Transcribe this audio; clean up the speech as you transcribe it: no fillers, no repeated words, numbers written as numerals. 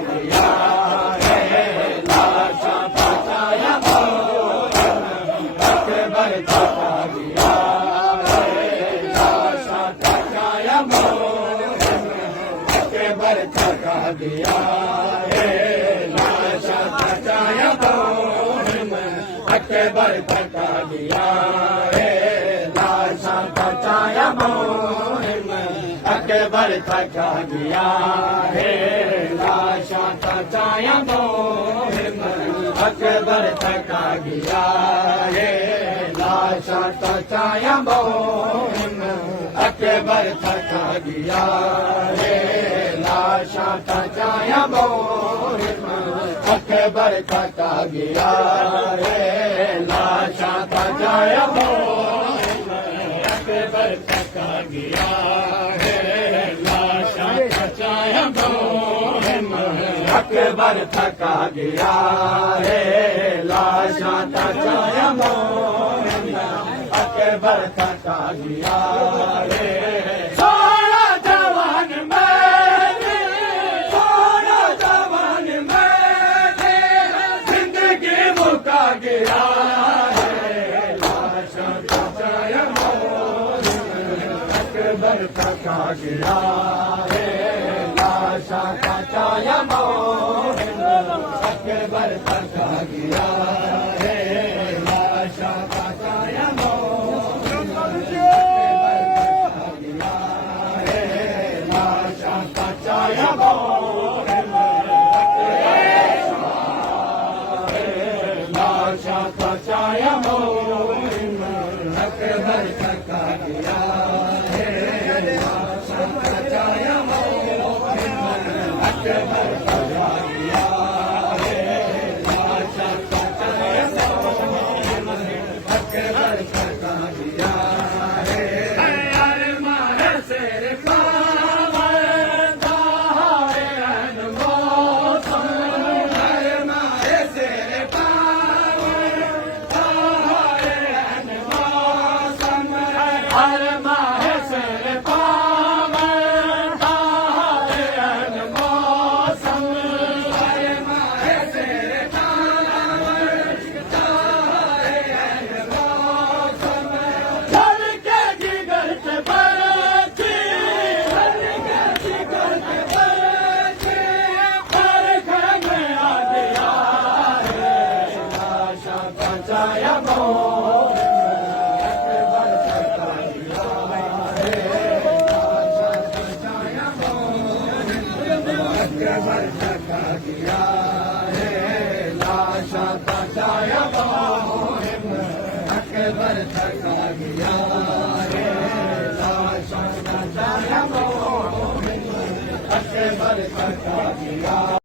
گیا لاشاں بچایا اکبر تھکا گیا لاشاں بچایا اکبر تھکا گیا لاشاں بچایا اکبر تھکا گیا لاشاں بچایا اکبر تھکا گیا لاشاں بچایا اکبر تھکا گیا لاشاں بچایا اکبر تھکا گیا لاشاں بچایا اکبر تھکا گیا لاشاں بچایا اکبر تھکا گیا لاشاں بچایا اکبر تھکا گیا لاشاں بچایا اکبر تھکا گیا سونا جوان میں زندگی مکا گیا لاشاں بچایا اکبر تھکا گیا لاشاں بچایا اکبر تھکا گیا لاشاں بچایا لاشاں بچایا لاشاں بچایا اکبر تھکا گیا لاشاں بچایا اکبر تھکا گیا لاشاں بچایا اکبر تھکا گیا اکبر تھکا گیا لاشاں بچایا اکبر